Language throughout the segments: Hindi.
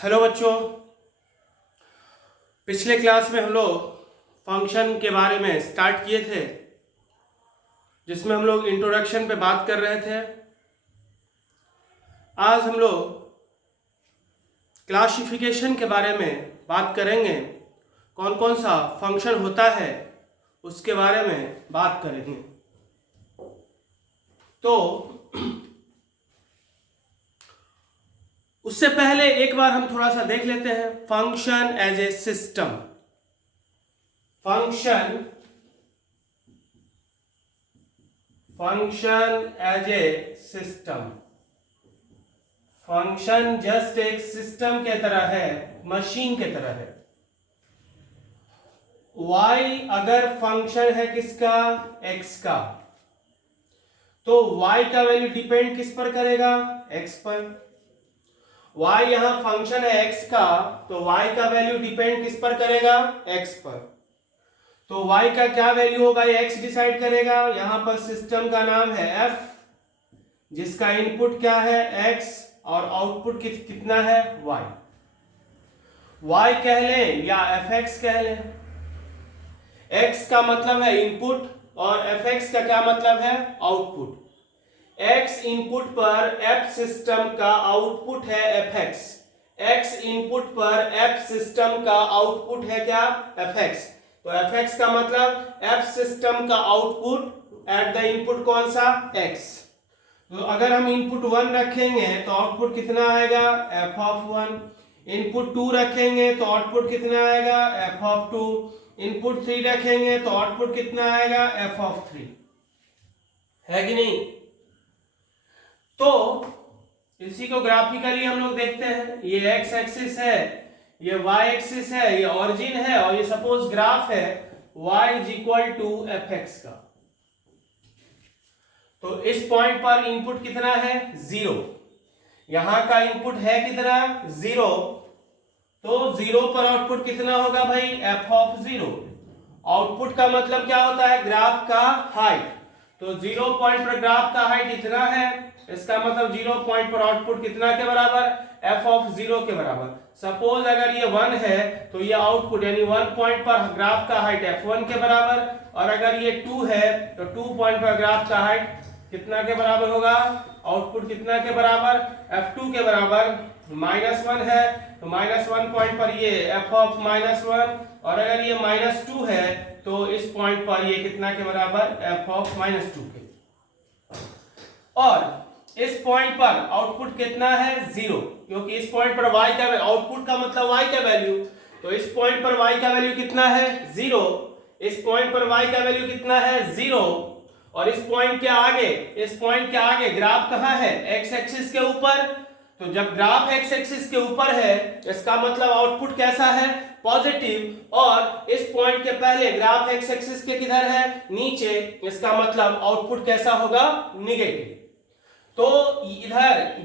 हेलो बच्चों, पिछले क्लास में हम लोग फंक्शन के बारे में स्टार्ट किए थे, जिसमें हम लोग इंट्रोडक्शन पे बात कर रहे थे। आज हम लोग क्लासिफिकेशन के बारे में बात करेंगे। कौन कौन सा फंक्शन होता है उसके बारे में बात करेंगे। तो उससे पहले एक बार हम थोड़ा सा देख लेते हैं function as a system. Function as a system. Function just एक सिस्टम के तरह है, मशीन के तरह है। y अगर फंक्शन है किसका, x का, तो y का वैल्यू डिपेंड किस पर करेगा, x पर। y यहां फंक्शन है x का, तो y का वैल्यू डिपेंड किस पर करेगा, x पर। तो y का क्या वैल्यू होगा, x डिसाइड करेगा। यहां पर सिस्टम का नाम है f, जिसका इनपुट क्या है, x, और आउटपुट कितना है, y। y कह लें या fx कह लें। x का मतलब है इनपुट और fx का क्या मतलब है, आउटपुट। x इनपुट पर f सिस्टम का आउटपुट है fx। x इनपुट पर f सिस्टम का आउटपुट है क्या, fx। तो fx का मतलब f सिस्टम का आउटपुट एट द इनपुट कौन सा, x। तो अगर हम इनपुट 1 रखेंगे तो आउटपुट कितना आएगा, f ऑफ 1। इनपुट 2 रखेंगे तो आउटपुट कितना आएगा, f ऑफ 2। इनपुट 3 रखेंगे तो आउटपुट कितना आएगा, f ऑफ 3। है कि नहीं। तो इसी को ग्राफिकली हम लोग देखते हैं। ये x एक्सिस है, ये y एक्सिस है, ये ओरिजिन है, और ये सपोज ग्राफ है y is equal to fx का। तो इस पॉइंट पर इनपुट कितना है, 0। यहां का इनपुट है कितना, 0। तो 0 पर आउटपुट कितना होगा भाई, f ऑफ 0। आउटपुट का मतलब क्या होता है, ग्राफ का हाइट। तो 0 पॉइंट पर ग्राफ का हाइट इतना है, इसका मतलब 0 पॉइंट पर आउटपुट कितना के बराबर, f ऑफ 0 के बराबर। सपोज अगर ये 1 है तो ये आउटपुट यानी 1 पॉइंट पर ग्राफ का हाइट f1 के बराबर, और अगर ये 2 है तो 2 पॉइंट पर ग्राफ का हाइट कितना के बराबर होगा, आउटपुट कितना के बराबर, f2 के बराबर। -1 है तो -1 पॉइंट पर ये f ऑफ -1, और अगर ये -2 है तो इस पॉइंट पर ये कितना के बराबर, f ऑफ -2 के। और इस पॉइंट पर आउटपुट कितना है, 0, क्योंकि इस पॉइंट पर y का आउटपुट का मतलब y का वैल्यू। तो इस पॉइंट पर y का वैल्यू कितना है, 0। इस पॉइंट पर y का वैल्यू कितना है, 0। और इस पॉइंट के आगे ग्राफ कहां है, x एक्सिस के ऊपर। तो जब ग्राफ x एक्सिस के ऊपर है, इसका मतलब आउटपुट कैसा है, पॉजिटिव। और इस पॉइंट के पहले ग्राफ x एक्सिस के किधर है, नीचे, इसका मतलब आउटपुट कैसा होगा, नेगेटिव। तो इधर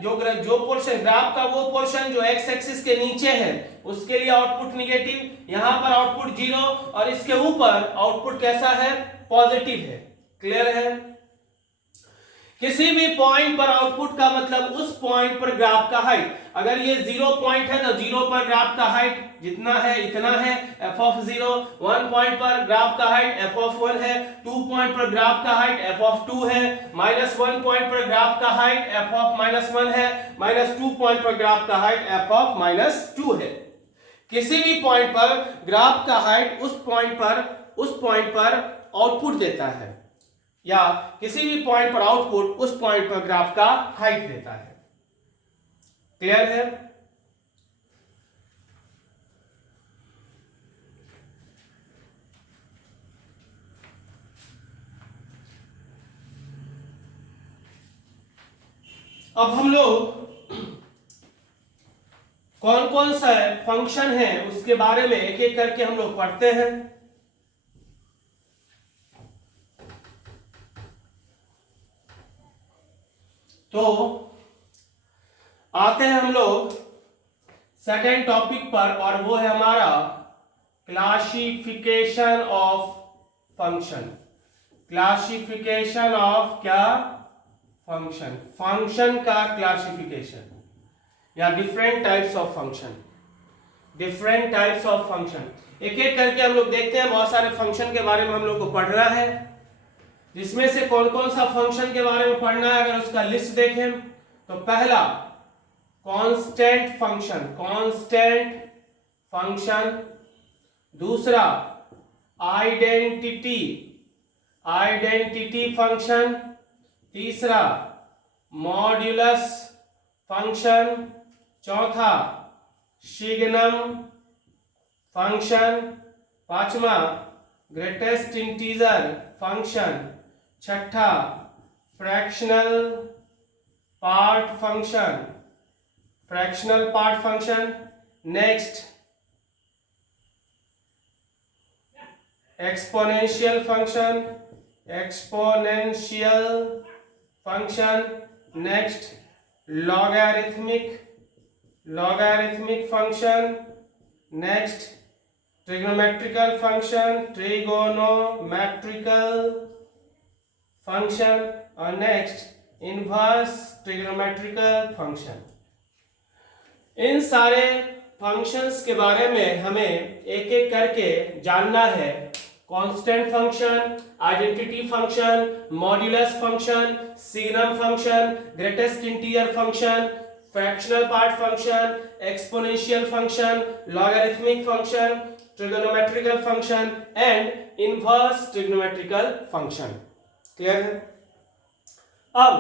जो पोर्शन ग्राफ का, वो पोर्शन जो x एक्सिस के नीचे है, उसके लिए आउटपुट नेगेटिव। यहां पर आउटपुट 0 और इसके ऊपर आउटपुट कैसा है, पॉजिटिव है। क्लियर है। किसी भी पॉइंट पर आउटपुट का मतलब उस पॉइंट पर ग्राफ का हाइट। अगर ये 0 पॉइंट है तो 0 पर ग्राफ का हाइट जितना है इतना है, f ऑफ 0। 1 पॉइंट पर ग्राफ का हाइट f ऑफ 1 है। 2 पॉइंट पर ग्राफ का हाइट f ऑफ 2 है। -1 पॉइंट पर ग्राफ का हाइट f ऑफ -1 है। -2 पॉइंट पर ग्राफ का हाइट f ऑफ -2 है। किसी भी पॉइंट पर ग्राफ का हाइट उस पॉइंट पर आउटपुट देता है, या किसी भी पॉइंट पर आउटपुट उस पॉइंट पर ग्राफ का हाइट देता है। क्लियर है। अब हम लोग कौन कौन सा फंक्शन है उसके बारे में एक एक करके हम लोग पढ़ते हैं। तो आते हैं हम लोग सेकेंड टॉपिक पर, और वो है हमारा classification of function. Classification of क्या, फंक्शन। फंक्शन का क्लासिफिकेशन या different types of function. Different types of function. एक एक करके हम लोग देखते हैं, बहुत सारे फंक्शन के बारे में हम लोग को पढ़ना है, जिसमें से कौन कौन सा फंक्शन के बारे में पढ़ना है अगर उसका लिस्ट देखें तो पहला कांस्टेंट फंक्शन, दूसरा आइडेंटिटी फंक्शन, तीसरा मॉड्यूलस फंक्शन, चौथा सिग्नम फंक्शन, पांचवा ग्रेटेस्ट इंटीजर फंक्शन, छठा fractional part function, next exponential function, next logarithmic function, next trigonometrical function और नेक्स्ट इनवर्स ट्रिग्नोमेट्रिकल फंक्शन। इन सारे फंक्शंस के बारे में हमें एक एक करके जानना है। Constant function, identity function, modulus function, signum function, greatest integer function, fractional part function, exponential function, logarithmic function, trigonometrical function and inverse trigonometrical function. Clear है? अब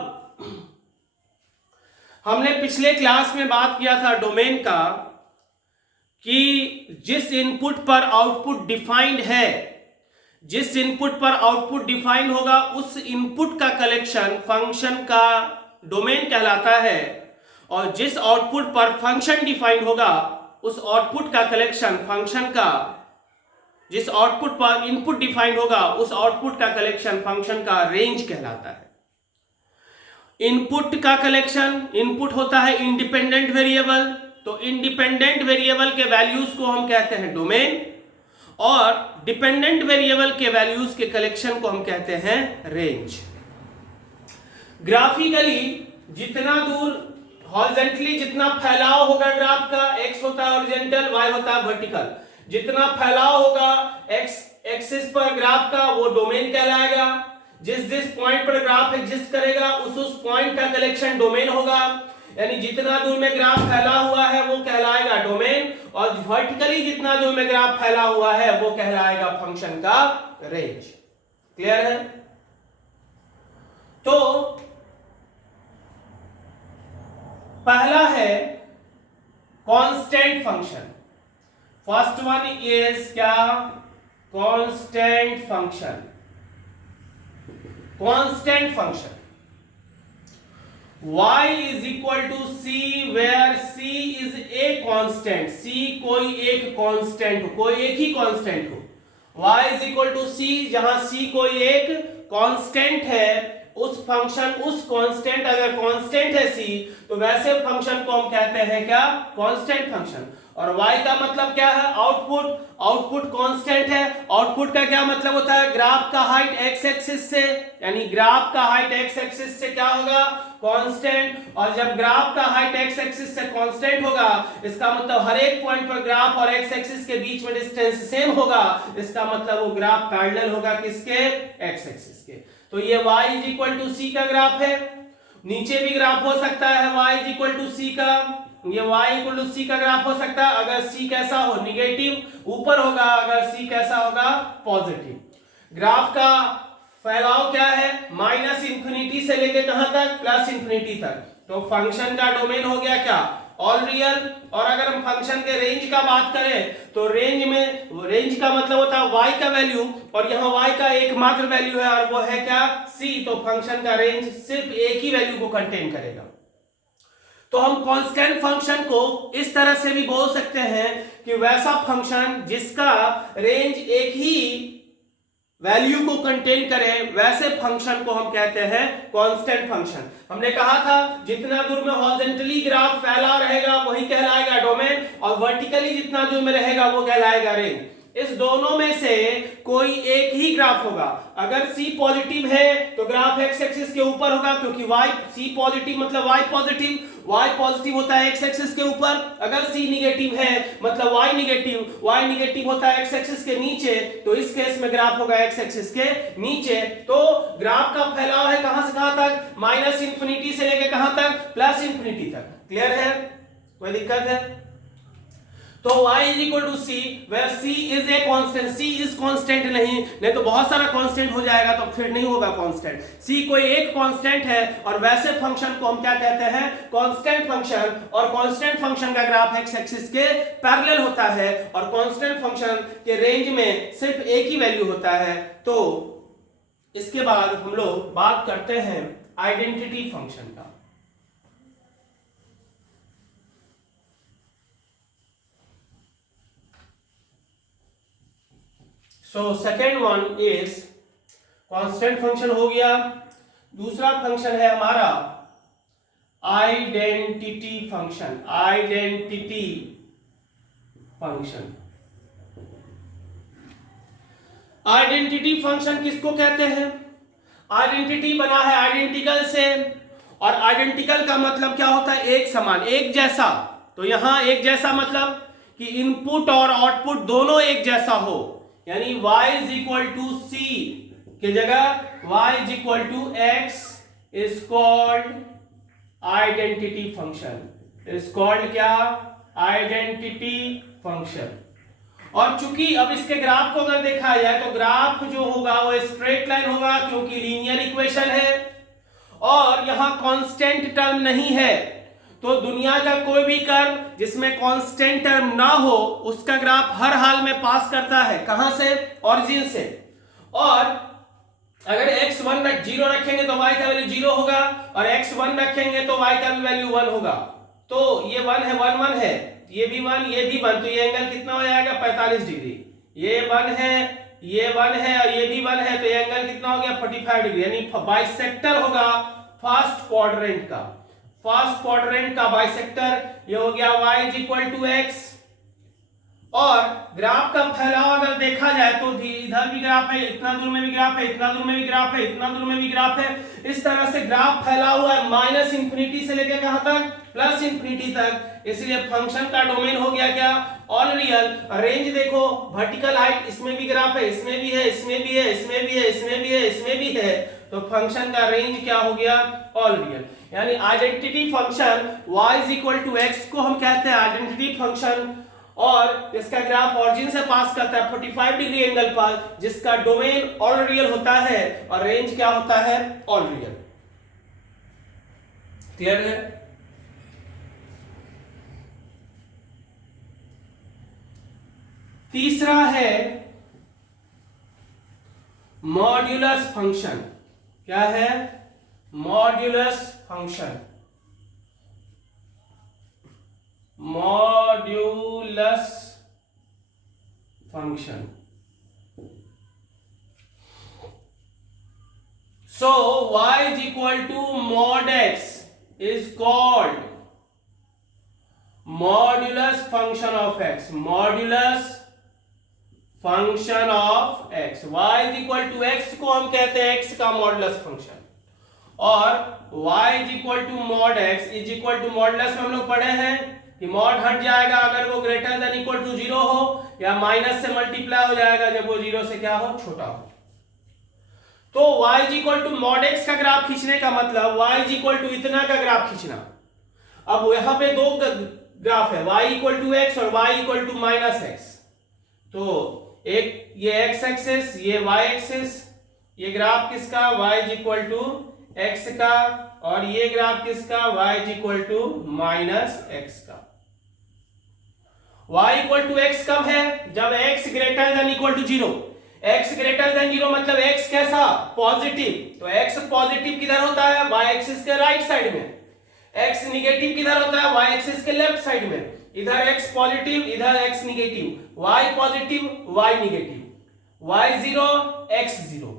हमने पिछले क्लास में बात किया था डोमेन का कि जिस इनपुट पर आउटपुट डिफाइंड है, जिस इनपुट पर आउटपुट डिफाइंड होगा उस इनपुट का कलेक्शन फंक्शन का डोमेन कहलाता है, और जिस आउटपुट पर फंक्शन डिफाइंड होगा उस आउटपुट का कलेक्शन फंक्शन का, जिस आउटपुट पर इनपुट डिफाइंड होगा उस आउटपुट का कलेक्शन फंक्शन का रेंज कहलाता है। इनपुट का कलेक्शन, इनपुट होता है इंडिपेंडेंट वेरिएबल, तो इंडिपेंडेंट वेरिएबल के वैल्यूज को हम कहते हैं डोमेन, और डिपेंडेंट वेरिएबल के वैल्यूज के कलेक्शन को हम कहते हैं रेंज। ग्राफिकली जितना दूर हॉरिजॉन्टली जितना फैलाव होगा ग्राफ का, x होता है हॉरिजॉन्टल, y होता है वर्टिकल, जितना फैलाव होगा x एक्सिस पर ग्राफ का वो डोमेन कहलाएगा। जिस पॉइंट पर ग्राफ एग्जिस्ट करेगा उस पॉइंट का कलेक्शन डोमेन होगा, यानी जितना दूर में ग्राफ फैला हुआ है वो कहलाएगा डोमेन, और वर्टिकली जितना दूर में ग्राफ फैला हुआ है वो कहलाएगा फंक्शन का रेंज। क्लियर है? तो पहला है constant function. First one is क्या? Constant function. Constant function y is equal to c where c is a constant, c कोई एक कांस्टेंट हो, कोई एक ही कांस्टेंट हो। y is equal to c जहां c कोई एक कांस्टेंट है, उस फंक्शन उस कांस्टेंट अगर कांस्टेंट है c तो वैसे फंक्शन को हम कहते हैं क्या? Constant function. और y का मतलब क्या है? आउटपुट कांस्टेंट है। आउटपुट का क्या मतलब होता है? ग्राफ का हाइट x एक्सिस से, यानी ग्राफ का हाइट x एक्सिस से क्या होगा? कांस्टेंट। और जब ग्राफ का हाइट x एक्सिस से कांस्टेंट होगा इसका मतलब हर एक पॉइंट पर ग्राफ और x एक्सिस के बीच में डिस्टेंस सेम होगा, इसका मतलब वो ग्राफ पैरेलल होगा किसके? x एक्सिस के। तो ये y is equal to c का ग्राफ है। नीचे भी ग्राफ हो सकता है y is equal to c का, ये y इक्वल टू c का ग्राफ हो सकता है अगर c कैसा हो? निगेटिव ऊपर होगा, अगर c कैसा होगा? पॉजिटिव। ग्राफ का फैलाव क्या है? माइनस इंफिनिटी से लेके कहां तक? प्लस इंफिनिटी तक। तो फंक्शन का डोमेन हो गया क्या? All real. और अगर हम फंक्शन के रेंज का बात करें तो रेंज में, रेंज का मतलब होता है y का वैल्यू, और यहाँ y का एकमात्र वैल्यू है और वो है क्या? c। तो फंक्शन का रेंज सिर्फ एक ही वैल्यू को कंटेन करेगा। तो हम कांस्टेंट फंक्शन को इस तरह से भी बोल सकते हैं कि वैसा फंक्शन जिसका रेंज एक ही वैल्यू को कंटेन करे, वैसे फंक्शन को हम कहते हैं कांस्टेंट फंक्शन। हमने कहा था जितना दूर में हॉरिजॉन्टली ग्राफ फैला रहेगा वही कहलाएगा डोमेन, और वर्टिकली जितना दूर में रहेगा वो कहलाएगा रेंज। इस दोनों में से कोई एक ही ग्राफ होगा। अगर C पॉजिटिव है तो ग्राफ एक्स एक्सिस के ऊपर होगा, क्योंकि Y C पॉजिटिव मतलब Y पॉजिटिव होता है एक्स एक्सिस के ऊपर। अगर C निगेटिव है मतलब Y निगेटिव होता है एक्स एक्सिस के नीचे, तो इस केस में ग्राफ होगा एक्स एक्सिस के नीचे। तो ग्राफ का फैलाव है कहां से कहां तक, माइनस इंफिनिटी से लेके कहां तक, प्लस इंफिनिटी तक। क्लियर है, कोई दिक्कत है? तो y is equal to C, where c is a constant. c is constant नहीं तो बहुत सारा कांस्टेंट हो जाएगा तो फिर नहीं होगा कांस्टेंट। c कोई एक कांस्टेंट है, और वैसे फंक्शन को हम क्या कहते हैं, कांस्टेंट फंक्शन। और कांस्टेंट फंक्शन का ग्राफ एक्स एक्सिस के पैरेलल होता है, और कांस्टेंट फंक्शन के रेंज में सिर्फ एक ही वैल्यू होता है। तो इसके बाद हम लोग बात करते हैं आइडेंटिटी फंक्शन का। So second one is constant function हो गया। दूसरा फंक्शन है हमारा आइडेंटिटी फंक्शन। आइडेंटिटी फंक्शन किसको कहते हैं? आइडेंटिटी बना है आइडेंटिकल से, और आइडेंटिकल का मतलब क्या होता है, एक समान, एक जैसा। तो यहां एक जैसा मतलब कि इनपुट और आउटपुट दोनों एक जैसा हो, यानी y is equal to C की जगह y is equal to x is called identity function. Is called क्या, आइडेंटिटी फंक्शन। और चूंकि अब इसके ग्राफ को अगर देखा जाए तो ग्राफ जो होगा वो स्ट्रेट लाइन होगा, क्योंकि लीनियर इक्वेशन है और यहां कांस्टेंट टर्म नहीं है। तो दुनिया का कोई भी कर्व जिसमें कांस्टेंट टर्म ना हो उसका ग्राफ हर हाल में पास करता है, कहां से, ओरिजिन से। और अगर x1 0 रखेंगे तो y का वैल्यू 0 होगा, और x1 रखेंगे तो y का भी वैल्यू 1 होगा। तो ये 1 है, 1 1 है, ये भी 1, ये भी 1, तो ये एंगल कितना हो जाएगा, 45 डिग्री। ये 1 है, ये 1 है, और ये भी 1 है, तो ये एंगल कितना हो गया, 45 डिग्री। यानी बाइसेक्टर होगा फर्स्ट क्वाड्रेंट का, बाइसेक्टर ये हो गया y is equal to x। और ग्राफ का फैलाव अगर देखा जाए तो इधर भी ग्राफ है, इतना दूर में भी ग्राफ है, इतना दूर में भी ग्राफ है, इतना दूर में भी ग्राफ है। इस तरह से ग्राफ फैला हुआ है माइनस इंफिनिटी से लेकर कहां तक, प्लस इंफिनिटी तक। इसलिए फंक्शन का डोमेन हो गया क्या, ऑल रियल। रेंज देखो, वर्टिकल हाइट इसमें भी ग्राफ है, इसमें भी है, इसमें भी है, इसमें भी है, इसमें भी है, इसमें भी है। तो फंक्शन का रेंज क्या हो गया, ऑल रियल। यानी identity function y is equal to x को हम कहते हैं आइडेंटिटी फंक्शन, और इसका ग्राफ ऑरिजिन से पास करता है 45 डिग्री एंगल पर, जिसका डोमेन ऑल रियल होता है और रेंज क्या होता है, ऑल रियल। क्लियर है? तीसरा है मॉड्यूलस फंक्शन। क्या है, modulus function. Modulus function. So y is equal to mod x is called modulus function of x. Modulus function of x. y is equal to x को हम कहते हैं x का मॉडुलस फंक्शन, और y is equal to mod x is equal to modulus में हम लोग पढ़े हैं कि मॉड हट जाएगा अगर वो ग्रेटर देन इक्वल टू 0 हो, या माइनस से मल्टीप्लाई हो जाएगा जब वो 0 से क्या हो, छोटा हो। तो y is equal to mod x का ग्राफ खींचने का मतलब y इज इक्वल टू इतना का ग्राफ खींचना। अब यहां पे दो ग्राफ है, y इक्वल टू x और y equal to minus x। तो एक ये x एक्सिस, ये y एक्सिस, ये ग्राफ किसका, y is equal to x का, और ये ग्राफ किसका, y is equal to minus x का। y इक्वल टू x कब है, जब x greater than equal to 0। x greater than 0 मतलब x कैसा, पॉजिटिव। तो x पॉजिटिव किधर होता है, y एक्सिस के राइट साइड में। x नेगेटिव किधर होता है, y एक्सिस के लेफ्ट साइड में। इधर x पॉजिटिव, इधर x negative, y positive, y negative, y 0 x 0।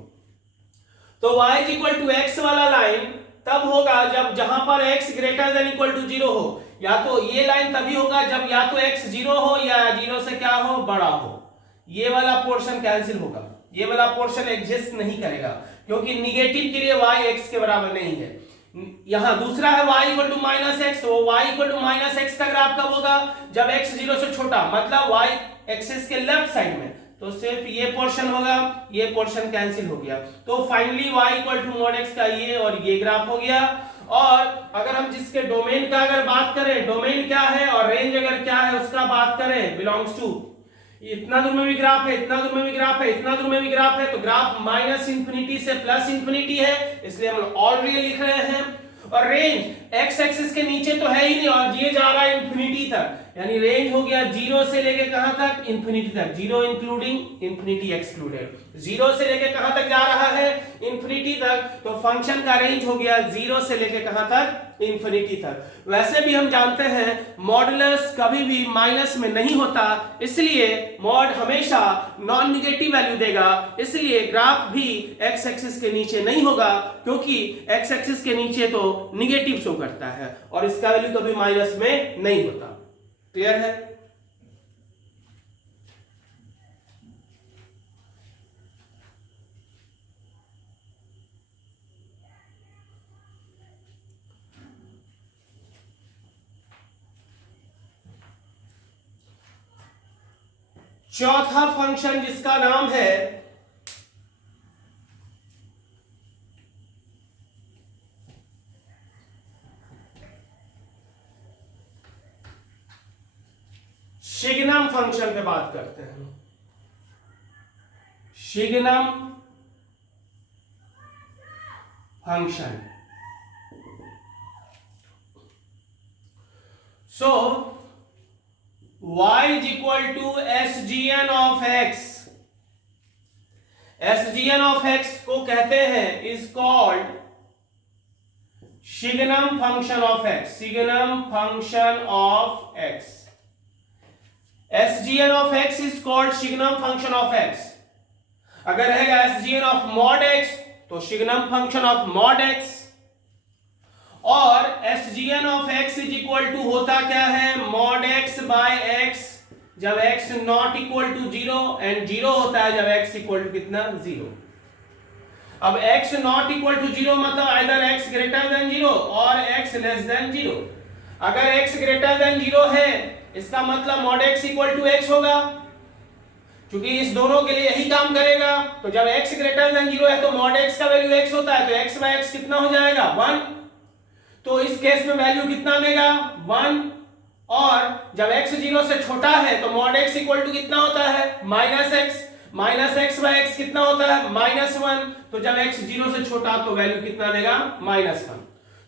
तो y is equal to x वाला लाइन तब होगा जब जहां पर x greater than equal to 0 हो, या तो ये लाइन तभी होगा जब या तो x 0 हो या 0 से क्या हो, बड़ा हो। ये वाला पोर्शन कैंसिल होगा, ये वाला पोर्शन एग्जिस्ट नहीं करेगा क्योंकि निगेटिव के लिए y x के बराबर नहीं है। यहां दूसरा है y equal to minus X, तो y equal to minus X का ग्राफ कब होगा, जब x 0 से छोटा, मतलब y एक्सिस के लेफ्ट साइड में, तो सिर्फ ये पोर्शन होगा, ये पोर्शन कैंसिल हो गया। तो finally y equal to mod x का ये और ये ग्राफ हो गया। और अगर हम जिसके डोमेन का अगर बात करें, डोमेन क्या है और रेंज अगर क्या है उसका बात करें, बिलोंग्स टू, इतना दूर में भी ग्राफ है, इतना दूर में भी ग्राफ है, इतना दूर में भी ग्राफ है, तो ग्राफ माइनस इंफिनिटी से प्लस इंफिनिटी है, इसलिए हम ऑल रियल लिख रहे हैं। और रेंज एक्स एक्सिस के नीचे तो है ही नहीं और ये जा रहा है इंफिनिटी तक, यानी रेंज हो गया 0 से लेके कहां तक, इंफिनिटी तक, 0 इंक्लूडिंग इंफिनिटी एक्सक्लूडेड, 0 से लेके कहां तक जा रहा है, इंफिनिटी तक। तो फंक्शन का रेंज हो गया 0 से लेके कहां तक, इंफिनिटी तक। वैसे भी हम जानते हैं मॉडुलस कभी भी माइनस में नहीं होता, इसलिए मॉड हमेशा नॉन निगेटिव वैल्यू देगा, इसलिए ग्राफ भी एक्स एक्सिस के नीचे नहीं होगा क्योंकि एक्स एक्सिस के नीचे तो निगेटिव शो करता है और इसका वैल्यू कभी माइनस में नहीं होता। क्लियर है? चौथा फंक्शन जिसका नाम है शिग्नम फंक्शन पे बात करते हैं। Signum function, so y is equal to SGN of x, SGN of x को कहते हैं is called signum function of x, signum function of x, SGN of x is called signum function of x। अगर रहेगा SGN of mod x तो signum function of mod x, और SGN of x is equal to होता क्या है, mod x बाय x, जब x not equal to 0 and 0 होता है जब x इक्वल टू कितना, 0। अब x नॉट इक्वल टू 0 मतलब आइदर x ग्रेटर देन 0 और x लेस देन 0। अगर x ग्रेटर देन 0 है इसका मतलब mod x equal to x होगा, क्योंकि इस दोनों के लिए यही काम करेगा। तो जब x ग्रेटर देन 0 है तो mod x का वैल्यू x होता है, तो x बाय x कितना हो जाएगा, 1। तो इस केस में वैल्यू कितना देगा, 1। और जब x 0 से छोटा है तो mod x इक्वल टू कितना होता है, minus X, minus X by X कितना होता है, -1। तो जब x 0 से छोटा तो वैल्यू कितना देगा, -1।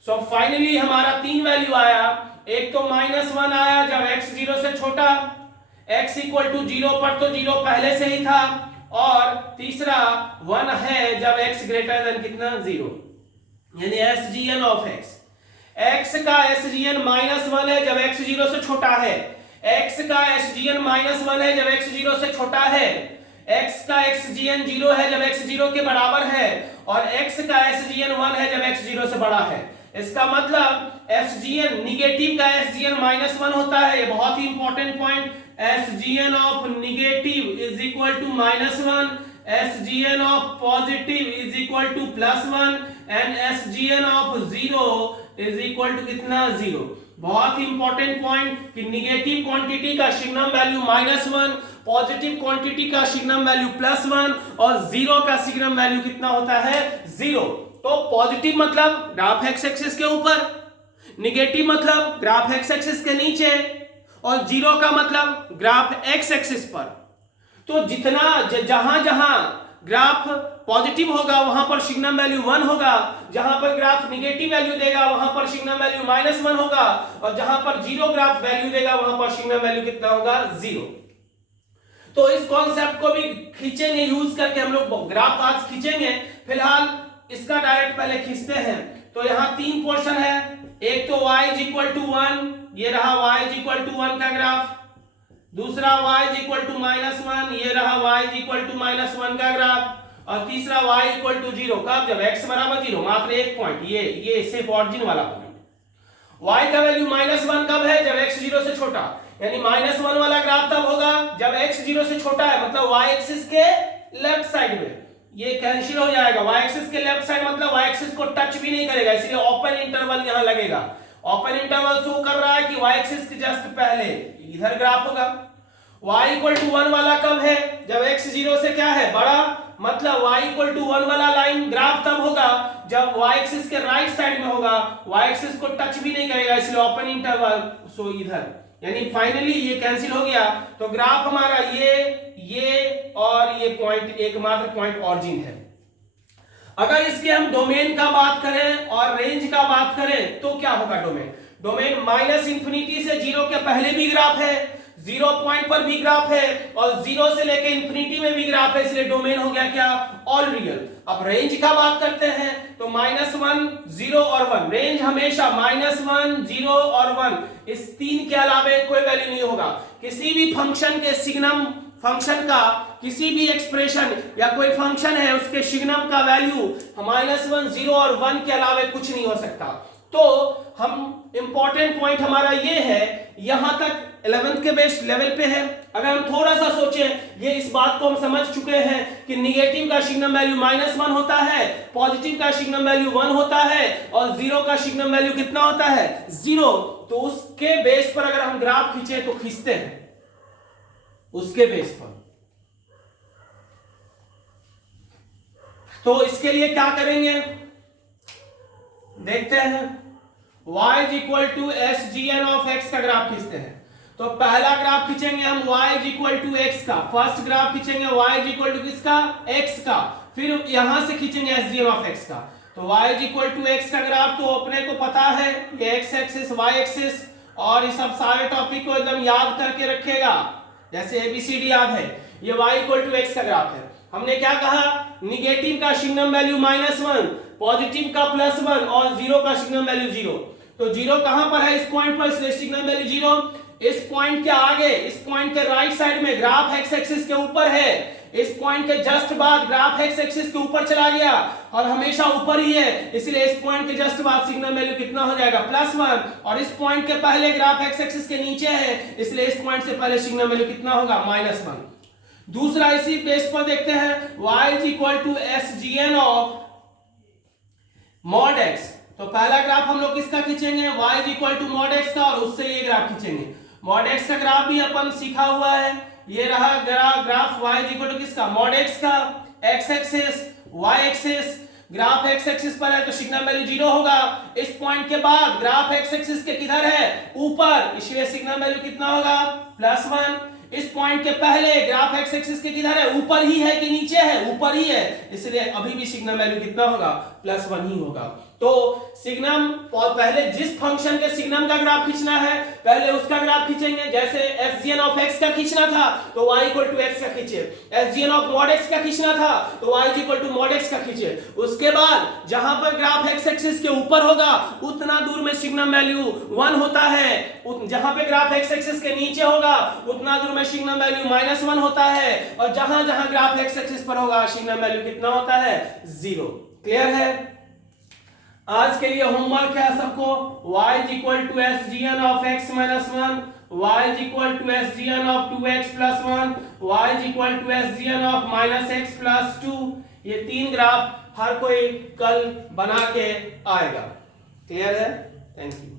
सो फाइनली हमारा 3 वैल्यू आया, एक तो -1 आया जब x 0 से छोटा, x इक्वल टू 0 पर तो 0 पहले से ही था, और तीसरा 1 है जब x ग्रेटर देन कितना, 0, यानी SGN ऑफ x। x का SGN -1 है जब x 0 से छोटा है, x का SGN -1 है जब x 0 से छोटा है, x का SGN 0 है जब x 0 के बराबर है, और x का SGN 1 है जब x 0 से बड़ा है। इसका मतलब SGN निगेटिव का SGN -1 होता है, ये बहुत ही important point, SGN of negative is equal to -1, SGN of positive is equal to +1 and SGN of 0 is equal to कितना, 0। बहुत ही इंपॉर्टेंट पॉइंट कि निगेटिव क्वांटिटी का सिग्नम वैल्यू -1, पॉजिटिव क्वांटिटी का सिग्नम वैल्यू +1 और 0 का सिग्नम वैल्यू कितना होता है, 0। तो पॉजिटिव मतलब ग्राफ एक्स एक्सिस के ऊपर, निगेटिव मतलब ग्राफ एक्स एक्सिस के नीचे, और 0 का मतलब ग्राफ एक्स एक्सिस पर। तो जितना जहां जहां ग्राफ पॉजिटिव होगा वहां पर सिग्नम वैल्यू 1 होगा, जहां पर ग्राफ निगेटिव वैल्यू देगा वहां पर सिग्नम वैल्यू -1 होगा, और जहां पर 0 ग्राफ वैल्यू देगा वहां पर सिग्नम वैल्यू कितना होगा, 0। तो इस कॉन्सेप्ट को भी खींचेंगे, यूज करके हम लोग ग्राफ आज खींचेंगे। फिलहाल इसका डायरेक्ट पहले खींचते हैं। तो यहाँ 3 पोर्शन है, एक तो y इज इक्वल टू 1, ये रहा y इज इक्वल टू 1 का ग्राफ, दूसरा y इज इक्वल टू -1, ये रहा y इज इक्वल टू -1 का ग्राफ, और तीसरा y इक्वल टू 0 कब, जब x बराबर 0, मात्र एक पॉइंट, ये सिर्फ ऑरिजिन वाला पॉइंट। y का वैल्यू -1 कब है, जब x 0 से छोटा, यानी -1 वाला ग्राफ तब होगा जब x 0 से छोटा है, मतलब y एक्सिस के लेफ्ट साइड में। ये कैंसिल हो जाएगा, y एक्सिस के लेफ्ट साइड मतलब y एक्सिस को टच भी नहीं करेगा, इसलिए ओपन इंटरवल यहां लगेगा। ओपन इंटरवल शो कर रहा है कि y एक्सिस के जस्ट पहले इधर ग्राफ होगा। y इक्वल टू 1 वाला कब है? जब x 0 से क्या है बड़ा, मतलब y इक्वल टू 1 वाला लाइन ग्राफ तब होगा जब y एक्सिस के राइट साइड में होगा, y एक्सिस को टच भी नहीं करेगा, इसलिए ओपन इंटरवल सो इधर। यानी फाइनली ये कैंसिल हो गया, तो ग्राफ हमारा ये और ये पॉइंट एकमात्र पॉइंट ऑरिजिन है। अगर इसके हम डोमेन का बात करें और रेंज का बात करें तो क्या होगा? डोमेन -इंफिनिटी से 0 के पहले भी ग्राफ है, 0 पॉइंट पर भी ग्राफ है और 0 से लेकर इंफिनिटी में भी ग्राफ है, इसलिए डोमेन हो गया क्या? All real. अब रेंज का बात करते हैं तो -1, 0 और 1, रेंज हमेशा -1, 0 और 1, इस तीन के अलावा कोई वैल्यू नहीं होगा। किसी भी फंक्शन के सिग्नम फंक्शन का किसी भी एक्सप्रेशन या कोई फंक्शन है उसके सिग्नम का वैल्यू -1, 0 और 1 के अलावा कुछ नहीं हो सकता। तो हम इंपॉर्टेंट पॉइंट हमारा ये है, यहां तक 11th के बेस्ट लेवल पे है। अगर हम थोड़ा सा सोचें, ये इस बात को हम समझ चुके हैं कि निगेटिव का सिग्नम वैल्यू -1 होता है, पॉजिटिव का सिग्नम वैल्यू 1 होता है और 0 का सिग्नम वैल्यू कितना होता है? 0। तो उसके बेस पर अगर हम ग्राफ खींचे तो खींचते हैं उसके बेस पर। तो इसके लिए क्या करेंगे देखते हैं। y is equal to SGN of x का ग्राफ खींचते हैं। तो पहला ग्राफ खींचेंगे हम y is equal to x का, फर्स्ट ग्राफ खींचेंगे y इज इक्वल टू किसका? x का, फिर यहां से खींचेंगे SGN ऑफ x का। तो y is equal to x का ग्राफ तो अपने को पता है ये x एक्सिस y एक्सिस, और ये सब सारे टॉपिक को एकदम याद करके रखेगा जैसे ABCD याद है। ये y इक्वल टू x का ग्राफ है। हमने क्या कहा? निगेटिव का सिग्नम वैल्यू -1, पॉजिटिव का +1 और 0 का सिग्नम वैल्यू 0। तो 0 कहां पर है? इस पॉइंट पर, इसलिए सिग्नम वैल्यू 0। इस पॉइंट के आगे, इस पॉइंट के राइट साइड में ग्राफ x एक्सिस के ऊपर है, इस पॉइंट के जस्ट बाद ग्राफ x एक्सिस के ऊपर चला गया और हमेशा ऊपर ही है, इसलिए इस पॉइंट के जस्ट बाद सिग्नम वैल्यू कितना हो जाएगा? +1। और इस पॉइंट के पहले ग्राफ x एक्सिस के नीचे है, इसलिए इस पॉइंट से पहले सिग्नम वैल्यू कितना होगा? -1। दूसरा इसी बेस पर देखते हैं, y is equal to SGN of mod x। तो पहला ग्राफ हम लोग किसका खींचेंगे? y is equal to mod x का, और उससे ये ग्राफ खींचेंगे। mod x का ग्राफ भी अपन सीखा हुआ है, ये रहा graph y is equal to किसका? mod x का, x axis y axis, graph x axis पर है तो सिग्नम वैल्यू 0 होगा। इस पॉइंट के बाद ग्राफ x एक्सिस के किधर है? ऊपर, इसलिए सिग्नम वैल्यू कितना होगा? +1। इस पॉइंट के पहले ग्राफ x एक्सिस के किधर है? ऊपर ही है कि नीचे है? ऊपर ही है, इसलिए अभी भी सिग्नम वैल्यू कितना होगा? +1 ही होगा। तो सिग्नम, पहले जिस फंक्शन के सिग्नम का ग्राफ खींचना है पहले उसका ग्राफ खींचेंगे। जैसे SGN ऑफ x का खींचना था तो y इक्वल टू x का खींचे, SGN ऑफ mod x का खींचना था तो y equal to mod x का खींचे। उसके बाद जहां पर ग्राफ x एक्सिस के ऊपर होगा उतना दूर में सिग्नम वैल्यू 1 होता है, जहां पे ग्राफ x एक्सिस के नीचे होगा उतना दूर में सिग्नम वैल्यू -1 होता है, और जहां जहां ग्राफ x एक्सिस पर होगा सिग्नम वैल्यू कितना होता है? 0। क्लियर है? आज के लिए होमवर्क है सबको, y is equal to SGN of x -1, y is equal to SGN of 2x + 1, y is equal to SGN of -x + 2। ये तीन ग्राफ हर कोई कल बना के आएगा। क्लियर है? Thank you.